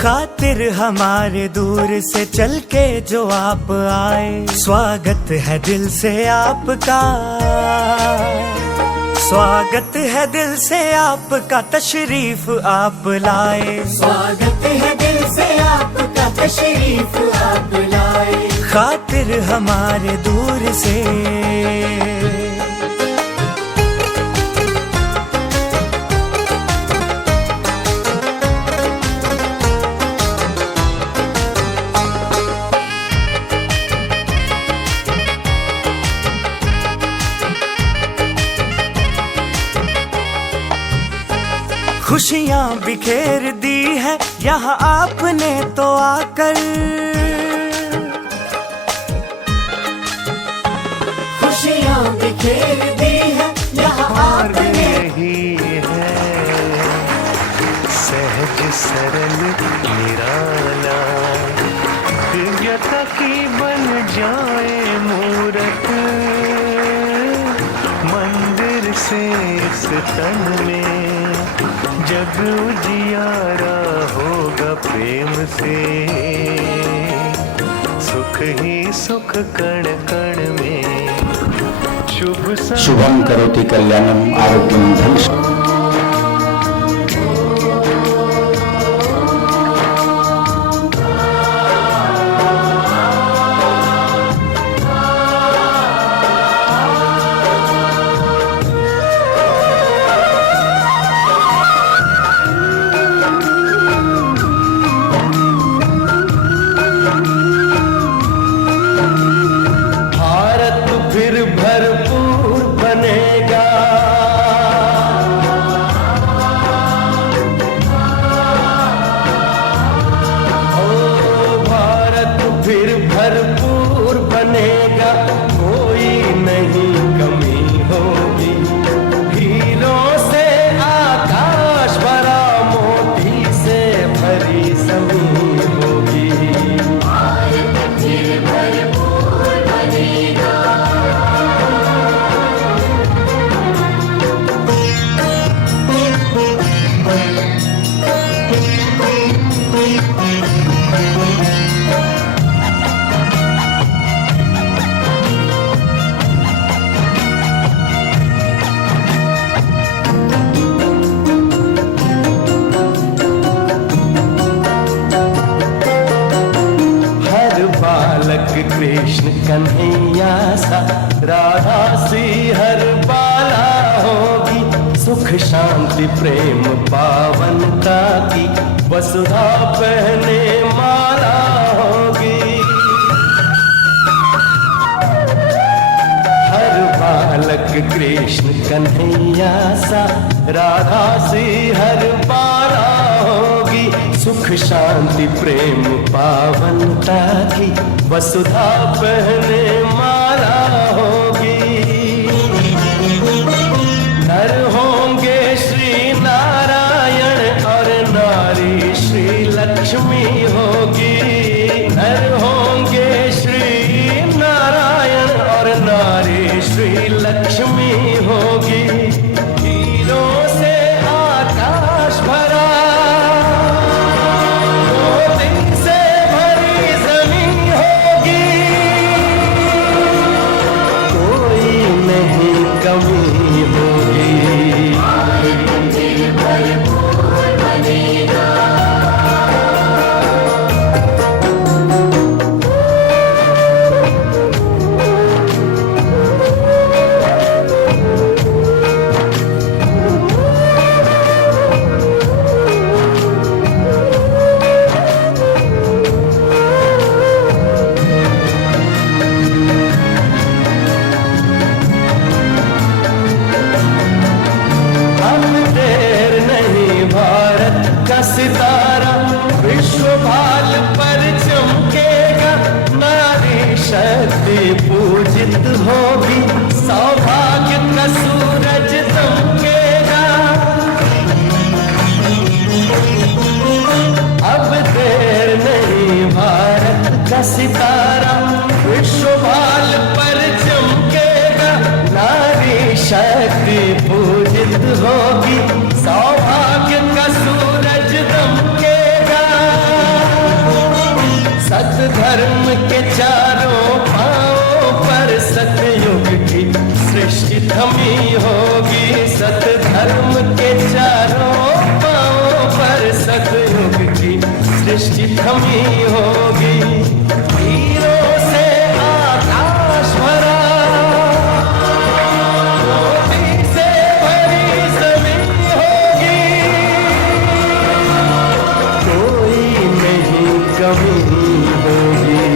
खातिर हमारे दूर से चल के जो आप आए, स्वागत है दिल से आपका, स्वागत है दिल से आपका, तशरीफ आप लाए। स्वागत है दिल से आपका, तशरीफ आप लाए। खातिर हमारे दूर से खुशियाँ बिखेर दी है यहाँ आपने तो आकर, खुशियाँ बिखेर दी है यहाँ आपने। यही है सहज सरल निराला, दिव्यता की बन जाए मूरत, मंदिर से इस तन में जग उजियारा होगा प्रेम से, सुख ही सुख कण कण में। शुभम करोति कल्याणम आरोग्यम धन। भरपूर बनेगा, ओ भारत फिर भरपूर बनेगा, कोई नहीं कमी होगी, हीरों से आकाश भरा, मोती से भरी जमीन होगी। भारत फिर भरपूर बनेगा। कृष्ण कन्हैया सा, राधा सी हर बाला होगी, सुख शांति प्रेम पावनता की वसुधा पहने माला होगी। हर बालक कृष्ण कन्हैया सा, राधा सी हर बाला होगी, सुख शांति प्रेम पावनता की वसुधा पहने माला होगी। नर होंगे श्री नारायण और नारी श्री लक्ष्मी होगी, नर होंगे श्री नारायण और नारी श्री लक्ष्मी होगी, हीरों से आकाश भरा, कमी होगी। भरपूर बनेगा। सितारा विश्व भाल पर चमकेगा, नारी शक्ति पूजित होगी, सौभाग्य का सूरज दमकेगा। अब देर नहीं, भारत का सितारा विश्व भाल पर चमकेगा, नारी शक्ति पूजित होगी, सौभाग्य का सूरज दमकेगा। सृष्टि थमी होगी, हीरों से आकाश भरा, मोती से भरी जमीन होगी, कोई नहीं कमी होगी।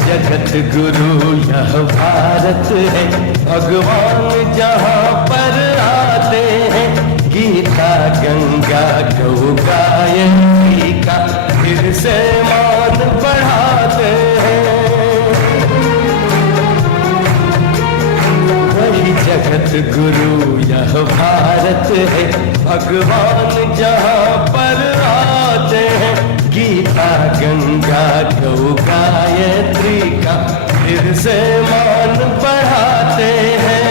जगत गुरु यह भारत है, भगवान जहाँ पर आते हैं, गीता गंगा गौ गायत्री का फिर से मान बढ़ाते हैं। वही जगत गुरु यह भारत है, भगवान जहाँ पर आते हैं, गीता गंगा गौ गायत्री का फिर से मान बढ़ाते हैं।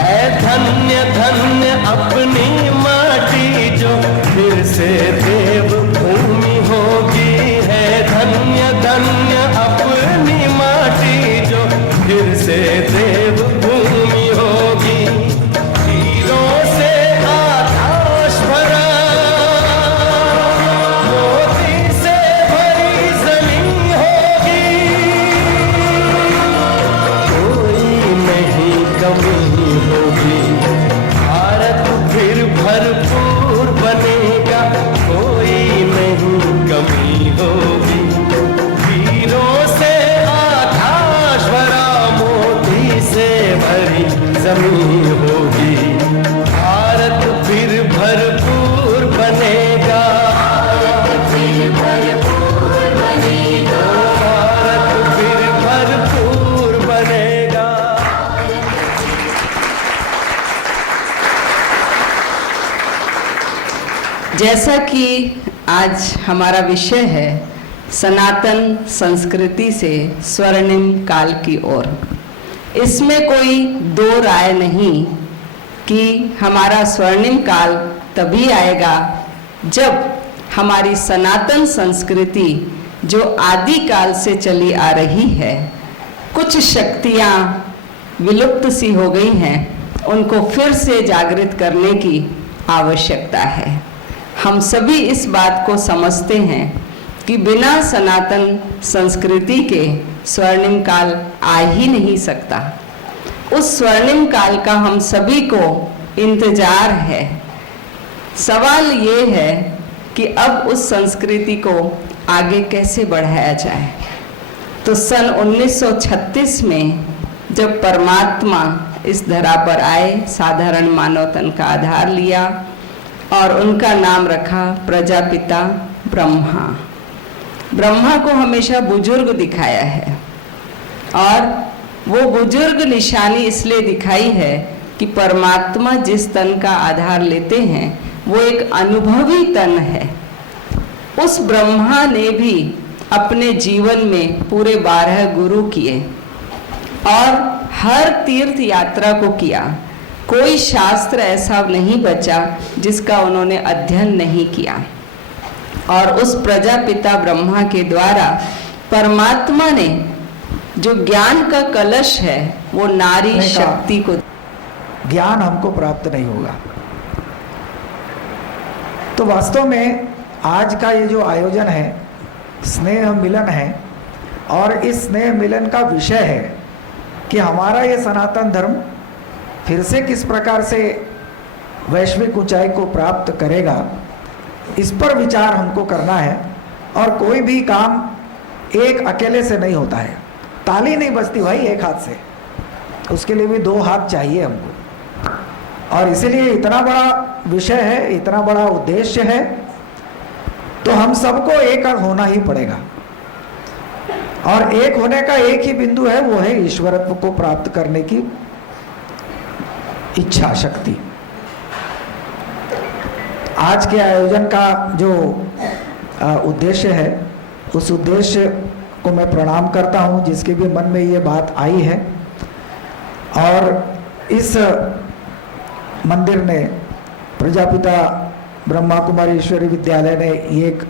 ऐ धन्य धन्य अपनी माटी जो फिर से देव भूमि होगी, है धन्य धन्य अपनी माटी जो फिर से देव भूमि होगी, हीरों से आकाश भरा, भारत फिर भरपूर बनेगा, कोई नहीं कमी होगी, हीरों से आकाश भरा, मोती से भरी जमीन होगी, भारत फिर भरपूर बनेगा, भारत फिर भरपूर बनेगा, भारत फिर भरपूर बनेगा। जैसा कि आज हमारा विषय है सनातन संस्कृति से स्वर्णिम काल की ओर, इसमें कोई दो राय नहीं कि हमारा स्वर्णिम काल तभी आएगा जब हमारी सनातन संस्कृति जो आदि काल से चली आ रही है, कुछ शक्तियाँ विलुप्त सी हो गई हैं, उनको फिर से जागृत करने की आवश्यकता है। हम सभी इस बात को समझते हैं कि बिना सनातन संस्कृति के स्वर्णिम काल आ ही नहीं सकता। उस स्वर्णिम काल का हम सभी को इंतजार है। सवाल ये है कि अब उस संस्कृति को आगे कैसे बढ़ाया जाए। तो सन 1936 में जब परमात्मा इस धरा पर आए, साधारण मानव तन का आधार लिया और उनका नाम रखा प्रजापिता ब्रह्मा। ब्रह्मा को हमेशा बुजुर्ग दिखाया है और वो बुजुर्ग निशानी इसलिए दिखाई है कि परमात्मा जिस तन का आधार लेते हैं वो एक अनुभवी तन है। उस ब्रह्मा ने भी अपने जीवन में पूरे 12 गुरु किए और हर तीर्थ यात्रा को किया। कोई शास्त्र ऐसा नहीं बचा जिसका उन्होंने अध्ययन नहीं किया। और उस प्रजापिता ब्रह्मा के द्वारा परमात्मा ने जो ज्ञान का कलश है वो नारी शक्ति को, ज्ञान हमको प्राप्त नहीं होगा। तो वास्तव में आज का ये जो आयोजन है स्नेह मिलन है और इस स्नेह मिलन का विषय है कि हमारा ये सनातन धर्म फिर से किस प्रकार से वैश्विक ऊंचाई को प्राप्त करेगा, इस पर विचार हमको करना है। और कोई भी काम एक अकेले से नहीं होता है। ताली नहीं बजती भाई एक हाथ से, उसके लिए भी 2 हाथ चाहिए हमको। और इसीलिए इतना बड़ा विषय है, इतना बड़ा उद्देश्य है, तो हम सबको एक होना ही पड़ेगा। और एक होने का एक ही बिंदु है, वो है ईश्वरत्व को प्राप्त करने की इच्छा शक्ति। आज के आयोजन का जो उद्देश्य है, उस उद्देश्य को मैं प्रणाम करता हूँ जिसके भी मन में ये बात आई है। और इस मंदिर ने, प्रजापिता ब्रह्मा कुमारी ईश्वरी विद्यालय ने ये एक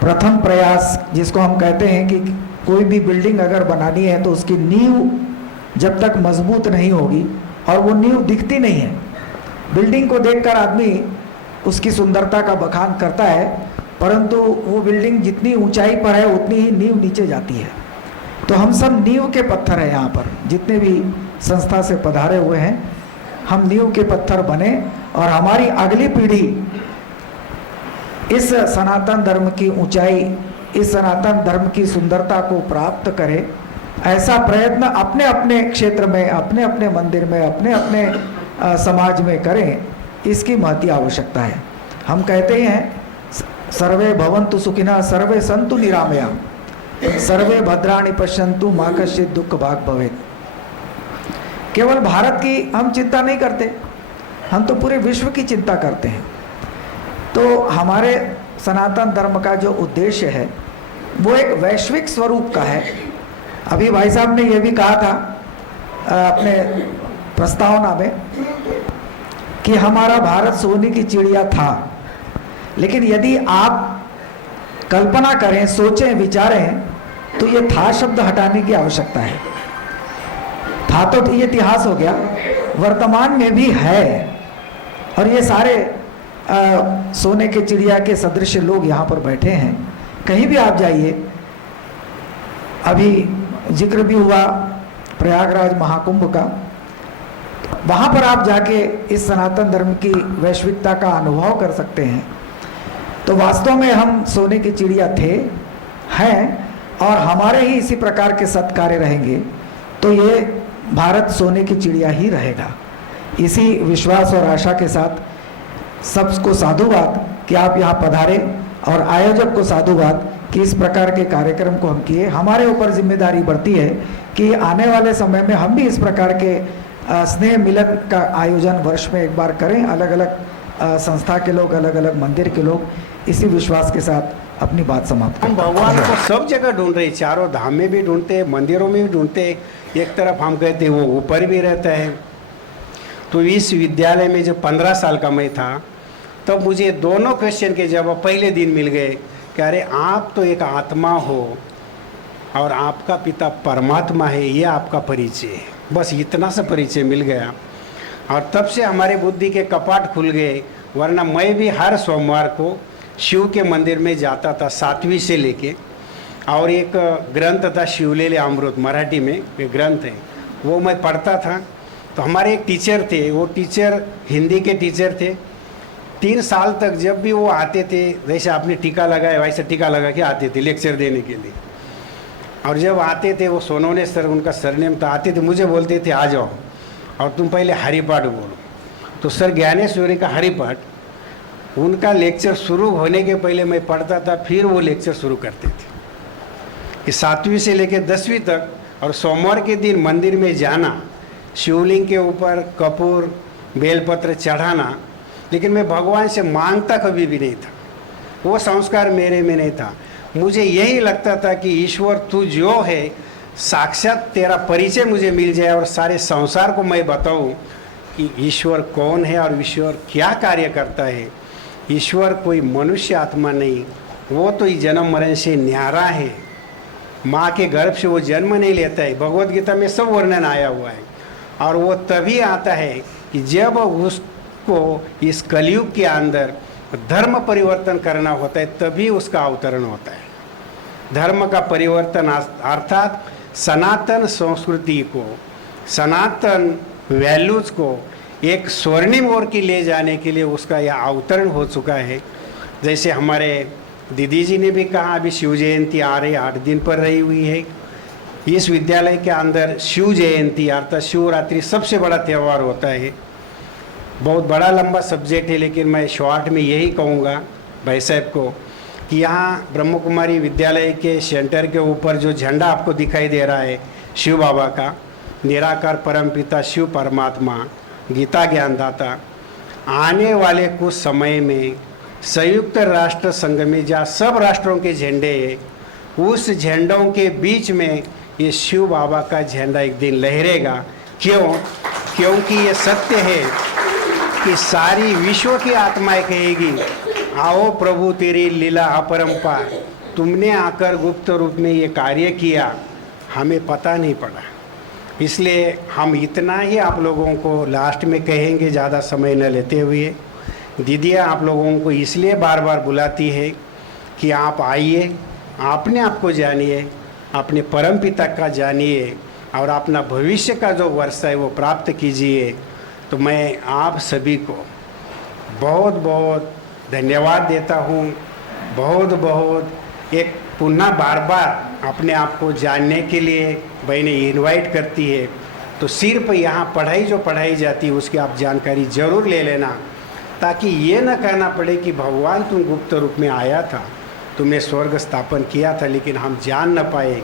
प्रथम प्रयास, जिसको हम कहते हैं कि कोई भी बिल्डिंग अगर बनानी है तो उसकी नींव जब तक मजबूत नहीं होगी, और वो नींव दिखती नहीं है, बिल्डिंग को देखकर आदमी उसकी सुंदरता का बखान करता है, परंतु वो बिल्डिंग जितनी ऊंचाई पर है उतनी ही नींव नीचे जाती है। तो हम सब नींव के पत्थर हैं। यहाँ पर जितने भी संस्था से पधारे हुए हैं, हम नींव के पत्थर बने और हमारी अगली पीढ़ी इस सनातन धर्म की ऊंचाई, इस सनातन धर्म की सुंदरता को प्राप्त करे, ऐसा प्रयत्न अपने अपने क्षेत्र में, अपने अपने मंदिर में, अपने अपने समाज में करें, इसकी महती आवश्यकता है। हम कहते हैं सर्वे भवन्तु सुखिनः, सर्वे सन्तु निरामया, सर्वे भद्राणि पश्यन्तु मा कश्चित् दुःख भाग् भवेत्। केवल भारत की हम चिंता नहीं करते, हम तो पूरे विश्व की चिंता करते हैं। तो हमारे सनातन धर्म का जो उद्देश्य है वो एक वैश्विक स्वरूप का है। अभी भाई साहब ने ये भी कहा था अपने प्रस्तावना में कि हमारा भारत सोने की चिड़िया था, लेकिन यदि आप कल्पना करें, सोचें, विचारें, तो ये था शब्द हटाने की आवश्यकता है। था तो ये इतिहास हो गया, वर्तमान में भी है, और ये सारे सोने के चिड़िया के सदृश लोग यहाँ पर बैठे हैं। कहीं भी आप जाइए, अभी जिक्र भी हुआ प्रयागराज महाकुंभ का, वहाँ पर आप जाके इस सनातन धर्म की वैश्विकता का अनुभव कर सकते हैं। तो वास्तव में हम सोने की चिड़िया थे, हैं, और हमारे ही इसी प्रकार के सत्कार्य रहेंगे तो ये भारत सोने की चिड़िया ही रहेगा। इसी विश्वास और आशा के साथ सबको साधुवाद कि आप यहाँ पधारे, और आयोजक को साधुवाद कि इस प्रकार के कार्यक्रम को हम किए। हमारे ऊपर जिम्मेदारी बढ़ती है कि आने वाले समय में हम भी इस प्रकार के स्नेह मिलन का आयोजन वर्ष में एक बार करें। अलग अलग संस्था के लोग, अलग अलग मंदिर के लोग, इसी विश्वास के साथ अपनी बात समाप्त हम भगवान को सब जगह ढूंढ रहे, चारों धाम में भी ढूंढते, मंदिरों में भी ढूंढते। एक तरफ हम कहते वो ऊपर भी रहता है। तो इस विद्यालय में जब 15 साल का मैं था, तब मुझे दोनों क्वेश्चन के जवाब पहले दिन मिल गए कि अरे आप तो एक आत्मा हो और आपका पिता परमात्मा है, ये आपका परिचय है। बस इतना सा परिचय मिल गया, और तब से हमारे बुद्धि के कपाट खुल गए। वरना मैं भी हर सोमवार को शिव के मंदिर में जाता था, 7वीं से लेके, और एक ग्रंथ था शिवलीले अमृत, मराठी में एक ग्रंथ है, वो मैं पढ़ता था। तो हमारे एक टीचर थे, वो टीचर हिंदी के टीचर थे। 3 साल तक जब भी वो आते थे, जैसे आपने टीका लगाया वैसे टीका लगा के आते थे लेक्चर देने के लिए। और जब आते थे, वो सोनोने सर उनका सरनेम था, आते थे मुझे बोलते थे आ जाओ और तुम पहले हरिपाठ बोलो। तो सर ज्ञानेश्वरी का हरिपाठ, उनका लेक्चर शुरू होने के पहले मैं पढ़ता था, फिर वो लेक्चर शुरू करते थे कि 7वीं से लेकर 10वीं तक। और सोमवार के दिन मंदिर में जाना, शिवलिंग के ऊपर कपूर बेलपत्र चढ़ाना, लेकिन मैं भगवान से मांगता कभी भी नहीं था, वो संस्कार मेरे में नहीं था। मुझे यही लगता था कि ईश्वर तू जो है, साक्षात तेरा परिचय मुझे मिल जाए और सारे संसार को मैं बताऊं कि ईश्वर कौन है और ईश्वर क्या कार्य करता है। ईश्वर कोई मनुष्य आत्मा नहीं, वो तो इस जन्म मरण से न्यारा है। माँ के गर्भ से वो जन्म नहीं लेता है, भगवत गीता में सब वर्णन आया हुआ है। और वो तभी आता है कि जब उसको इस कलयुग के अंदर धर्म परिवर्तन करना होता है, तभी उसका अवतरण होता है। धर्म का परिवर्तन अर्थात सनातन संस्कृति को, सनातन वैल्यूज को एक स्वर्णिम ओर की ले जाने के लिए उसका यह अवतरण हो चुका है। जैसे हमारे दीदी जी ने भी कहा, अभी शिव जयंती आ रही, 8 दिन पर रही हुई है। इस विद्यालय के अंदर शिव जयंती अर्थात शिवरात्रि सबसे बड़ा त्यौहार होता है। बहुत बड़ा लंबा सब्जेक्ट है, लेकिन मैं शॉर्ट में यही कहूँगा भाई साहब को कि यहाँ ब्रह्म कुमारी विद्यालय के सेंटर के ऊपर जो झंडा आपको दिखाई दे रहा है शिव बाबा का, निराकार परमपिता शिव परमात्मा, गीता ज्ञानदाता, आने वाले कुछ समय में संयुक्त राष्ट्र संघ में जहाँ सब राष्ट्रों के झंडे हैं, उस झंडों के बीच में ये शिव बाबा का झंडा एक दिन लहरेगा। क्योंकि ये सत्य है कि सारी विश्व की आत्माएं कहेगी, आओ प्रभु तेरी लीला अपरंपार, तुमने आकर गुप्त रूप में ये कार्य किया, हमें पता नहीं पड़ा। इसलिए हम इतना ही आप लोगों को लास्ट में कहेंगे, ज़्यादा समय न लेते हुए। दीदियाँ आप लोगों को इसलिए बार बार बुलाती है कि आप आइए, अपने आप को जानिए, अपने परम पिता का जानिए और अपना भविष्य का जो वर्ष है वो प्राप्त कीजिए। तो मैं आप सभी को बहुत बहुत धन्यवाद देता हूँ। बहुत बहुत एक पुनः बार बार अपने आप को जानने के लिए बहनें इनवाइट करती है, तो सिर्फ यहाँ पढ़ाई जो पढ़ाई जाती है उसकी आप जानकारी ज़रूर ले लेना, ताकि ये न कहना पड़े कि भगवान तुम गुप्त रूप में आया था, तुमने स्वर्ग स्थापन किया था लेकिन हम जान न पाए।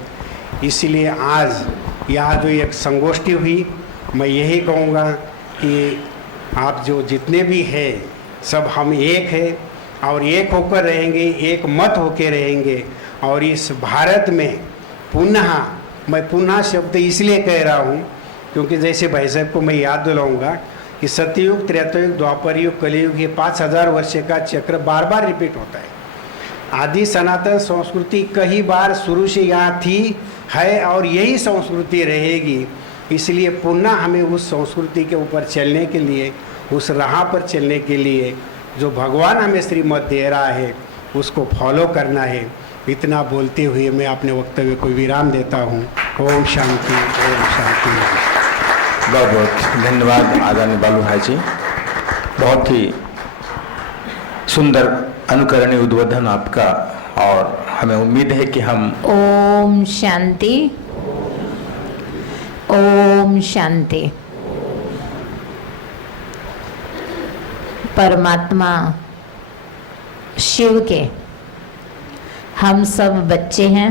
इसलिए आज यहाँ जो एक संगोष्ठी हुई, मैं यही कहूँगा कि आप जो जितने भी हैं सब हम एक हैं और एक होकर रहेंगे, एक मत होकर रहेंगे। और इस भारत में मैं पुनः शब्द इसलिए कह रहा हूँ क्योंकि जैसे भाई साहब को मैं याद दिलाऊंगा कि सतयुग, त्रेतायुग, द्वापर युग, कलियुग, ये 5000 वर्ष का चक्र बार बार रिपीट होता है। आदि सनातन संस्कृति कई बार शुरू से यहाँ थी, है और यही संस्कृति रहेगी। इसलिए पुनः हमें उस संस्कृति के ऊपर चलने के लिए, उस राह पर चलने के लिए जो भगवान हमें श्रीमत दे रहा है उसको फॉलो करना है। इतना बोलते हुए मैं अपने वक्तव्य को विराम देता हूँ। ओम शांति, ओम शांति। बहुत बहुत धन्यवाद आदरणीय बालू भाई जी, बहुत ही सुंदर अनुकरणीय उद्बोधन आपका। और हमें उम्मीद है कि हम ओम शांति, ओम शांति। परमात्मा शिव के हम सब बच्चे हैं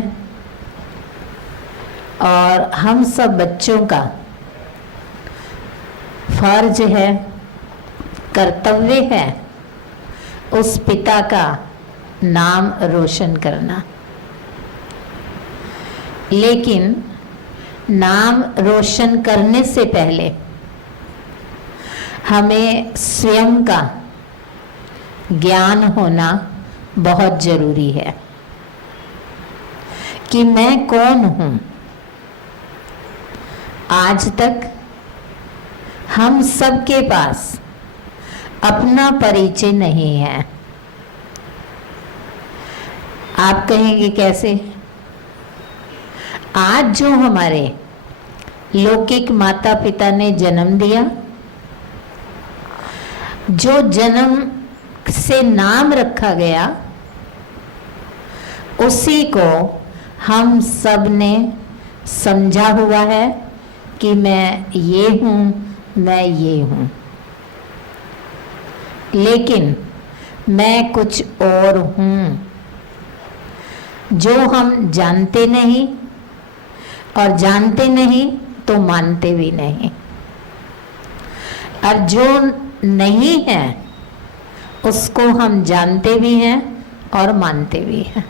और हम सब बच्चों का फर्ज है, कर्तव्य है उस पिता का नाम रोशन करना। लेकिन नाम रोशन करने से पहले हमें स्वयं का ज्ञान होना बहुत जरूरी है कि मैं कौन हूं। आज तक हम सबके पास अपना परिचय नहीं है। आप कहेंगे कैसे? आज जो हमारे लौकिक माता पिता ने जन्म दिया, जो जन्म से नाम रखा गया, उसी को हम सब ने समझा हुआ है कि मैं ये हूँ, मैं ये हूँ। लेकिन मैं कुछ और हूँ जो हम जानते नहीं, और जानते नहीं तो मानते भी नहीं। और जो नहीं है उसको हम जानते भी हैं और मानते भी हैं।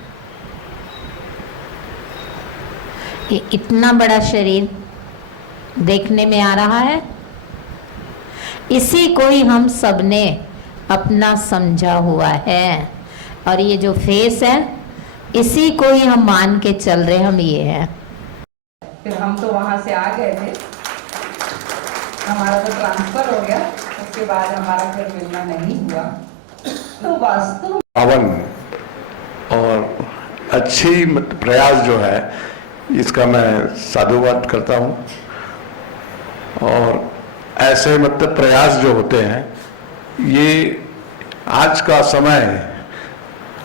ये इतना बड़ा शरीर देखने में आ रहा है, इसी को ही हम सबने अपना समझा हुआ है। और ये जो फेस है, इसी को ही हम मान के चल रहे, हम ये हैं। फिर हम तो वहाँ से आ गए थे, हमारा तो ट्रांसफर हो गया, उसके बाद हमारा फिर मिलना नहीं हुआ। तो वास्तव पावन और अच्छी प्रयास जो है इसका मैं साधुवाद करता हूँ। और ऐसे प्रयास जो होते हैं, ये आज का समय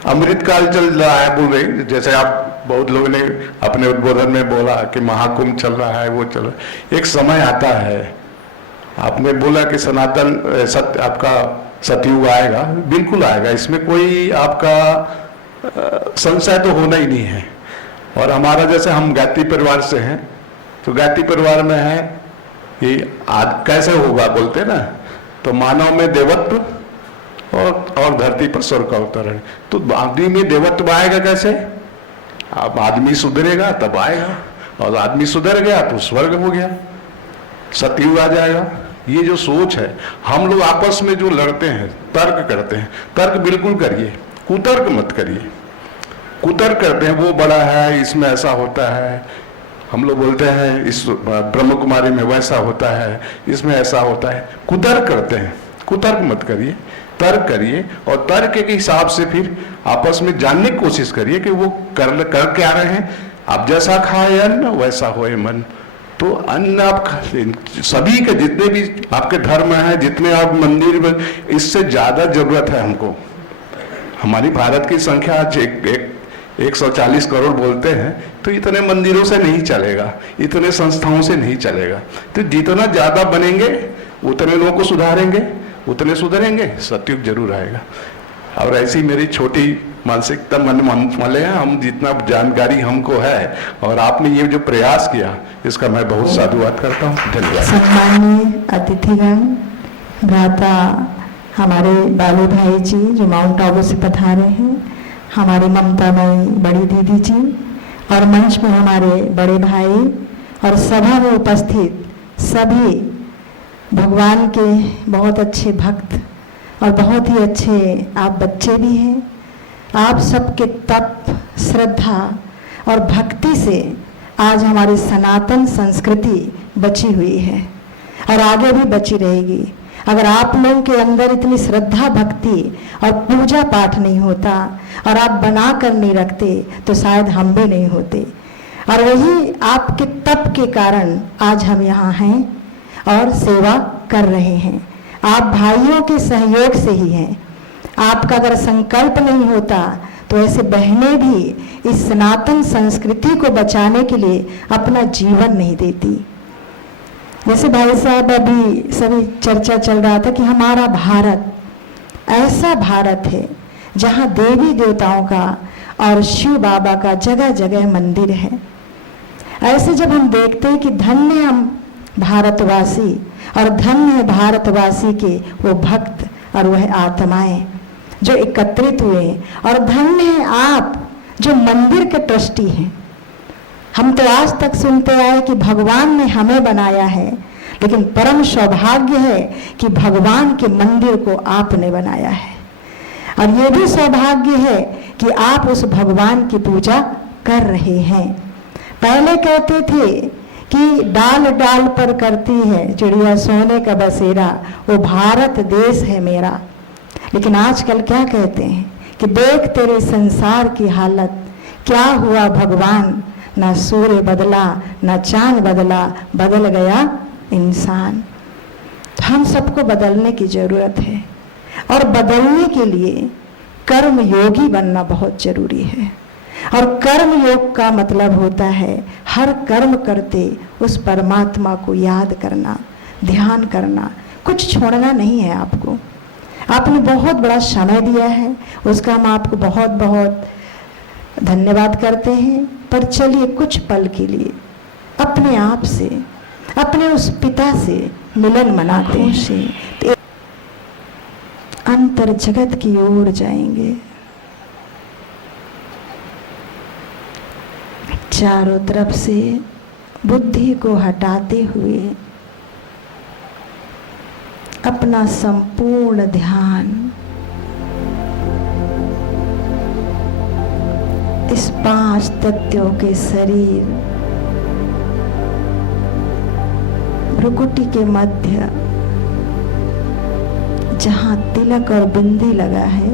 अमृत काल चल रहा है। बोल रहे जैसे आप बहुत लोगों ने अपने उद्बोधन में बोला कि महाकुंभ चल रहा है, वो चल रहा है। एक समय आता है, आपने बोला कि सनातन सत्य आपका सतयुग आएगा, बिल्कुल आएगा, इसमें कोई आपका संशय तो होना ही नहीं है। और हमारा जैसे हम गायत्री परिवार से हैं, तो गायत्री परिवार में है ये आज कैसे होगा बोलते ना, तो मानव में देवत्व और धरती पर स्वर्ग का अवतरण। तो आदमी में देवत्व आएगा कैसे? अब आदमी सुधरेगा तब आएगा, और आदमी सुधर गया तो स्वर्ग हो गया, सतयुग आ जाएगा। ये जो सोच है, हम लोग आपस में जो लड़ते हैं, तर्क करते हैं, तर्क बिल्कुल करिए, कुतर्क मत करिए। कुतर्क करते हैं वो बड़ा है, इसमें ऐसा होता है, हम लोग बोलते हैं इस ब्रह्म कुमारी में वैसा होता है, इसमें ऐसा होता है, कुतर्क करते हैं। कुतर्क मत करिए, तर्क करिए, और तर्क के हिसाब से फिर आपस में जानने की कोशिश करिए कि वो कर क्या रहे हैं। आप जैसा खाए अन्न वैसा होए मन। तो अन्न आप सभी के जितने भी आपके धर्म हैं, जितने आप मंदिर में, इससे ज्यादा जरूरत है हमको। हमारी भारत की संख्या आज 140 करोड़ बोलते हैं, तो इतने मंदिरों से नहीं चलेगा, इतने संस्थाओं से नहीं चलेगा। तो जितना ज्यादा बनेंगे उतने लोगों को सुधारेंगे, उतने सुधरेंगे, सतयुग जरूर आएगा। और ऐसी मेरी छोटी मानसिकता मन वाले हैं हम, जितना जानकारी हमको है और आपने ये जो प्रयास किया, इसका मैं बहुत साधुवाद करता हूँ। धन्यवाद। सम्मानीय अतिथिगण, भ्राता हमारे बालू भाई जी जो माउंट आबू से पधारे हैं, हमारी ममतामयी बड़ी दीदी जी, और मंच में हमारे बड़े भाई, और सभा में उपस्थित सभी भगवान के बहुत अच्छे भक्त और बहुत ही अच्छे आप बच्चे भी हैं। आप सबके तप, श्रद्धा और भक्ति से आज हमारी सनातन संस्कृति बची हुई है और आगे भी बची रहेगी। अगर आप लोगों के अंदर इतनी श्रद्धा, भक्ति और पूजा पाठ नहीं होता और आप बना कर नहीं रखते, तो शायद हम भी नहीं होते। और वही आपके तप के कारण आज हम यहाँ हैं और सेवा कर रहे हैं। आप भाइयों के सहयोग से ही हैं। आपका अगर संकल्प नहीं होता तो ऐसे बहनें भी इस सनातन संस्कृति को बचाने के लिए अपना जीवन नहीं देती। जैसे भाई साहब अभी सभी चर्चा चल रहा था कि हमारा भारत ऐसा भारत है जहाँ देवी देवताओं का और शिव बाबा का जगह जगह मंदिर है। ऐसे जब हम देखते हैं कि धन्य हम भारतवासी और धन्य है भारतवासी के वो भक्त और वह आत्माएं जो एकत्रित हुए, और धन्य है आप जो मंदिर के ट्रस्टी हैं। हम तो आज तक सुनते आए कि भगवान ने हमें बनाया है, लेकिन परम सौभाग्य है कि भगवान के मंदिर को आपने बनाया है। और ये भी सौभाग्य है कि आप उस भगवान की पूजा कर रहे हैं। पहले कहते थे कि डाल डाल पर करती है चिड़िया सोने का बसेरा, वो भारत देश है मेरा। लेकिन आजकल क्या कहते हैं कि देख तेरे संसार की हालत, क्या हुआ भगवान, ना सूर्य बदला ना चांद बदला, बदल गया इंसान। तो हम सबको बदलने की जरूरत है, और बदलने के लिए कर्म योगी बनना बहुत जरूरी है। और कर्म योग का मतलब होता है हर कर्म करते उस परमात्मा को याद करना, ध्यान करना, कुछ छोड़ना नहीं है आपको। आपने बहुत बड़ा समय दिया है, उसका हम आपको बहुत बहुत धन्यवाद करते हैं। पर चलिए कुछ पल के लिए अपने आप से, अपने उस पिता से मिलन मनाते हैं, अंतर जगत की ओर जाएंगे। चारों तरफ से बुद्धि को हटाते हुए अपना संपूर्ण ध्यान इस 5 तत्वों के शरीर, भ्रुकुटी के मध्य जहां तिलक और बिंदी लगा है,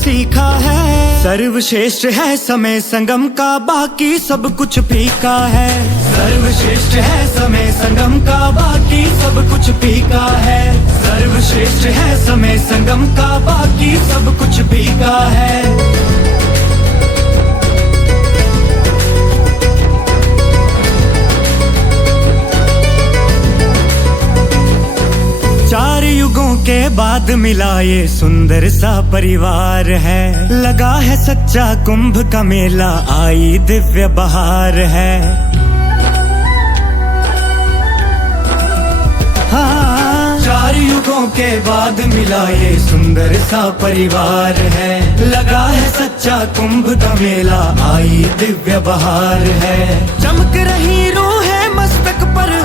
सीखा है। सर्वश्रेष्ठ है समय संगम का, बाकी सब कुछ फीका है। सर्वश्रेष्ठ है समय संगम का, बाकी सब कुछ फीका है। सर्वश्रेष्ठ है समय संगम का, बाकी सब कुछ फीका है। चार युगों के बाद मिला ये सुंदर सा परिवार है। लगा है सच्चा कुंभ का मेला, आई दिव्य बहार है। हाँ, चार युगों के बाद मिला ये सुंदर सा परिवार है। लगा है सच्चा कुंभ का मेला, आई दिव्य बहार है। चमक रही रूहें मस्तक पर,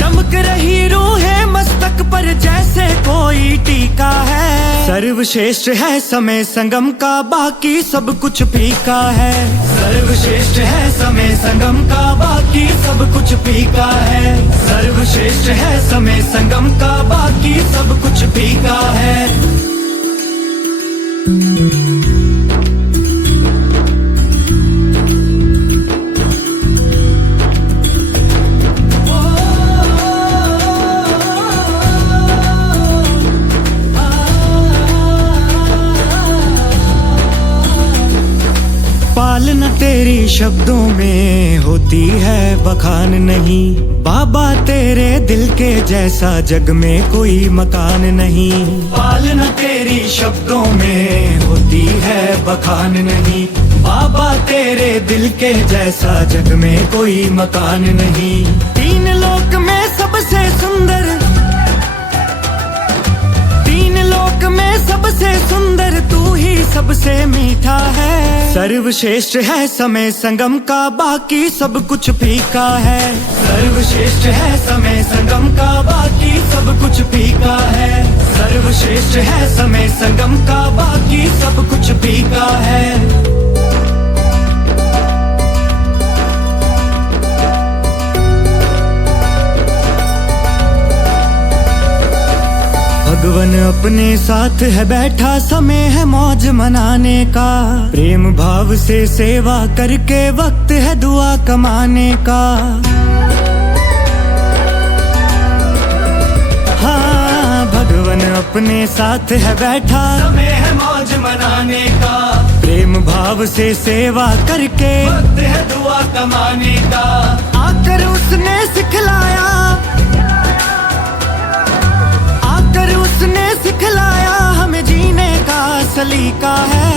चमक रही रूहें मस्तक पर जैसे कोई टीका है। सर्वश्रेष्ठ है समय संगम का, बाकी सब कुछ फीका है। सर्वश्रेष्ठ है समय संगम का, बाकी सब कुछ फीका है। सर्वश्रेष्ठ है समय संगम का, बाकी सब कुछ फीका है। पालना तेरी शब्दों में होती है बखान नहीं। बाबा तेरे दिल के जैसा जग में कोई मकान नहीं। पालना तेरी शब्दों में होती है बखान नहीं। बाबा तेरे दिल के जैसा जग में कोई मकान नहीं। तीन लोक में सबसे सुंदर, तीन लोक में सबसे सुंदर तू ही सबसे मीठा है। सर्वश्रेष्ठ है समय संगम का, बाकी सब कुछ फीका है। सर्वश्रेष्ठ है समय संगम का, बाकी सब कुछ फीका है। सर्वश्रेष्ठ है समय संगम का, बाकी सब कुछ फीका है। भगवन अपने साथ है बैठा, समय है मौज मनाने का। प्रेम भाव से सेवा करके वक्त है दुआ कमाने का। हाँ, भगवन अपने साथ है बैठा, समय है मौज मनाने का। प्रेम भाव से सेवा करके वक्त है दुआ कमाने का। आकर उसने सिखलाया, उसने सिखलाया हमें जीने का सलीका है।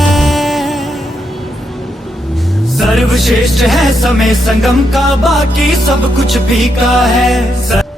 सर्वश्रेष्ठ है समय संगम का, बाकी सब कुछ फीका है।